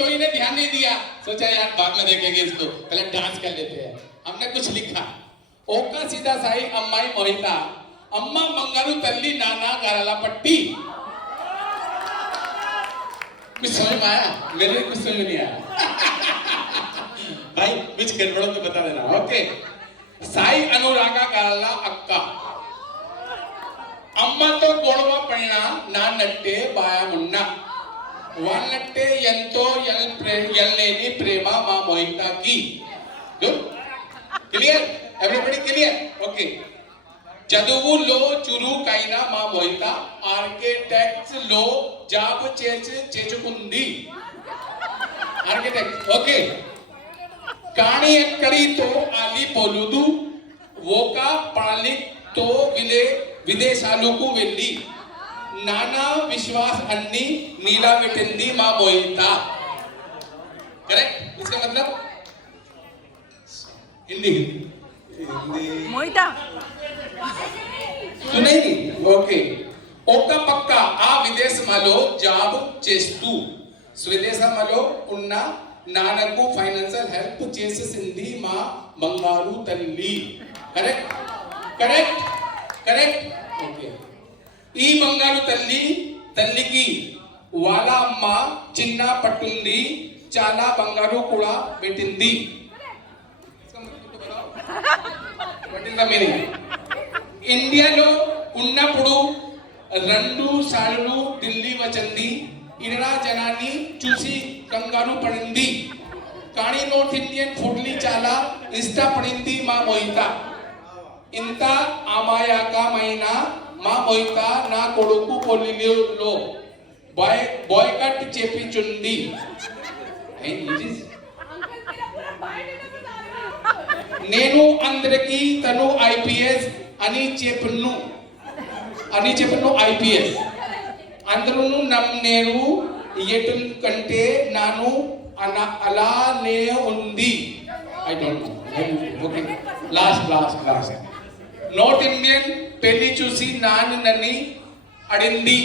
कोई ने ध्यान नहीं दिया, सोचा यार बाद में देखेंगे इसको, पहले डांस कर लेते हैं। हमने कुछ लिखा, ओका सीधा साई अम्माई मोहिता अम्मा मंगारू तल्ली नाना गाराला पट्टी। कुछ समझ में आया? मेरे कुछ समझ नहीं आया। भाई बीच गड़बड़ों में बता देना। ओके, साई अनुरागा गाराला अक्का अम्मा तो गोड़वा पड़ना ना नट्टे बाया मुन्ना वानट्टे यंतो यल्लेनी प्रेमा मा मोहिता की। Good, clear, everybody clear? Okay, చదువు లో చురుకైన మా మోహిత ఆర్కిటెక్ట్స్ లో జాబ్ చేసుకుంది. Architect okay. కాణి ఎక్కడితో ఆలి పోలుదు ఒక ప్రణాళికతో విదేశాలకు వెళ్ళి నానా విశ్వాస్ అన్ని నీలబెట్టింది మా మోహిత. करेक्ट? इसका मतलब हिंदी मोहिता सुनेगी. ओके, ओका पक्का आ విదేశంలో జాబ్ చేస్తూ స్వదేశంలో ఉన్న నాన్నకు ఫైనాన్షియల్ హెల్ప్ చేసేసింది మా బంగారు తల్లి. Correct correct correct. ఓకే, ఈ బంగారు తల్లికి వాళ్ళ అమ్మ చిన్న పట్టుంది, చాలా బంగారు కూడా పెట్టింది. ఇండియాలో ఉన్నప్పుడు 2 సార్లు ఢిల్లీ వచ్చింది. ఇరడా జనాన్ని చూసి కంగారు పడింది. కానీ నార్త్ ఇండియన్ ఫుడ్ని చాలా ఇష్టపడింది మా మోహిత. ఇంత అమాయకమైన మా మోహిత నా కొడుకు పొలిలో బాయ్కట్ చేపించుంది. నేను అందరికి తను ఐపీఎస్ అని చెప్పను ఐపీఎస్ అందరూ నేను ఎటు కంటే నాను అలానే ఉంది. I don't know. Okay, last North Indian పెళ్లి చూసి నన్ను అడింది,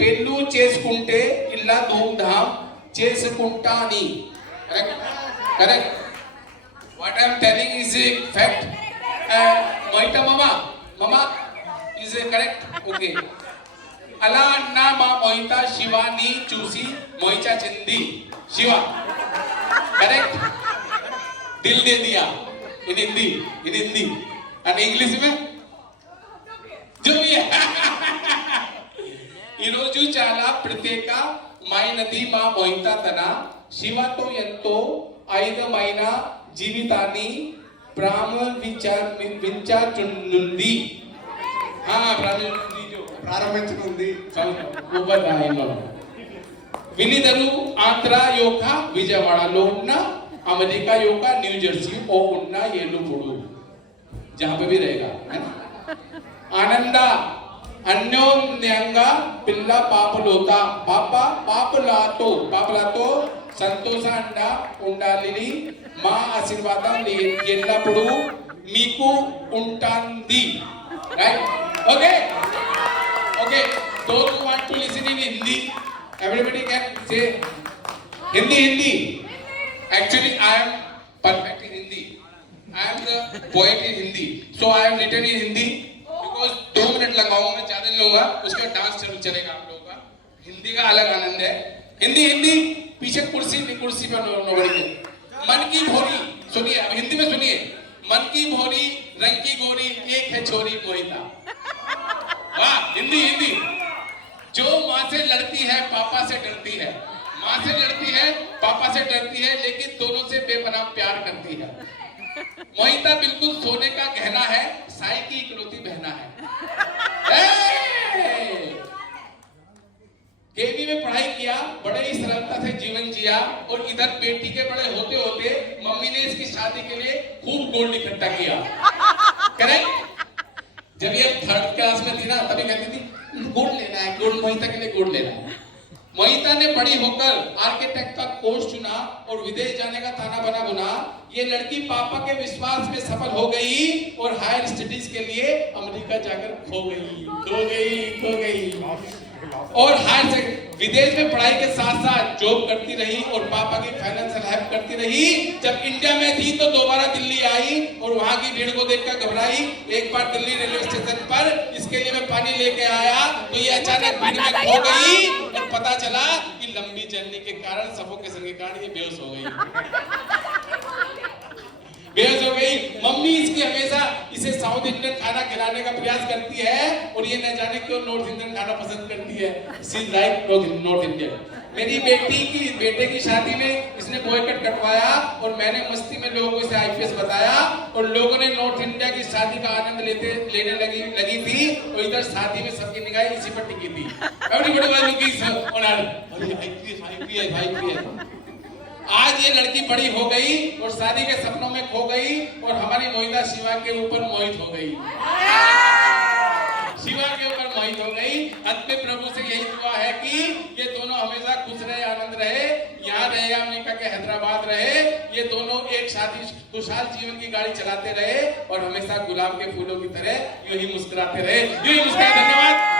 పెళ్లి చేసుకుంటే ఇలా ధూమ్ధామ్ చేసుకుంటాని. Correct. What I am telling is a fact. Mohita mama is a correct. Okay. అలా అన్న మా మోహిత శివాని చూసి మోహిత చెంది. శివ करेक्ट. दिल दे दिया in हिंदी and इंग्लिश में जो भी है. ఈరోజు చాలా ప్రత్యేకమైనది మా మోహిత తన శివతో ఎంతో ఐదమైన జీవితాన్ని ప్రారంభించనుంది. వీళ్ళిద్దరూ ఆంధ్ర యొక్క విజయవాడలో ఉన్న, అమెరికా యొక్క న్యూ జెర్సీ ఉన్న ఏలుపుడు जहाँ पे भी रहेगा, है ना? ఆనంద అన్యోన్యంగా పిల్ల పాపలతో సంతోషంగా ఉండాలని మా ఆశీర్వాదం ఎల్లప్పుడూ మీకు ఉంటుంది. Right? Okay okay. those who want to listen in Hindi, everybody can say Hindi. Actually I am perfect in Hindi. I am the poet in Hindi, so I have written in Hindi because 2 minute लगाऊंगा, मैं ज्यादा नहीं लूंगा, उसका dance चलेगा आप लोगों का. हिंदी का अलग आनंद है. हिंदी पीछे कुर्सी पे नोबड़ी. मन की भोरी सुनिए, अब हिंदी में सुनिए. मन की भोरी रंग की गोरी एक है छोरी मोहिता. वाह, हिंदी. जो माँ से लड़ती है पापा से डरती है, माँ से लड़ती है पापा से डरती है, लेकिन दोनों से बेपनाह प्यार करती है. मोहिता बिल्कुल सोने का गहना है, साई की इकलौती बहना है. केवी में पढ़ाई किया, बड़े ही सरलता से जीवन जिया, और इधर बेटी के बड़े होते होते मम्मी ने इसकी शादी के लिए खूब गोल्ड इकट्ठा किया. करेक्ट? जब ये 3rd क्लास में थी ना, तभी कहती थी गोल्ड लेना है, गोल्ड मोहिता के लिए गोल्ड लेना है. मोहिता ने बड़ी होकर आर्किटेक्ट का कोर्स चुना और विदेश जाने का ताना बना बुना. ये लड़की पापा के विश्वास में सफल हो गई और हायर स्टडीज के लिए अमेरिका जाकर खो गई. और हायर से विदेश में पढ़ाई के साथ साथ जॉब करती रही और पापा की फाइनेंशियल हेल्प करती रही। जब इंडिया में थी तो दोबारा दिल्ली आई और वहां की भीड़ को देखकर घबराई। एक बार दिल्ली रेलवे स्टेशन पर इसके लिए मैं पानी लेके आया तो ये अचानक भीड़ में खो गई और पता चला कि लंबी जर्नी के कारण सफोकेशन के कारण ये बेहोश हो गई। बेहोश हो गई। मम्मी इसकी हमेशा इसे साउथ इंडियन खाना खिलाने का प्रयास करती है और ये न जाने क्यों नॉर्थ इंडियन खाना पसंद करती है। She like north Indian. मेरी बेटे की शादी में इसने बॉय कट कटवाया और मैंने मस्ती में लोगों को इसे आईपीएस बताया और लोगों ने नॉर्थ इंडिया की शादी का आनंद लेने लगी थी और इधर शादी में सबकी निगाहें इसी पर टिकी थी। Everybody was looking on her. IPS. आज ये लड़की बड़ी हो गई और शादी के सपनों में खो गई और हमारी मोहिता शिवा के ऊपर मोहित हो गई। शिवा के ऊपर मोहित हो गई। अंत में प्रभु से यही दुआ है कि ये दोनों हमेशा खुश रहे, आनंद रहे, यहाँ रहे, अमेरिका के हैदराबाद रहे। ये दोनों एक शादी खुशहाल जीवन की गाड़ी चलाते रहे और हमेशा गुलाब के फूलों की तरह यूं ही मुस्कुराते रहे। यूं ही मुस्कुराते। धन्यवाद।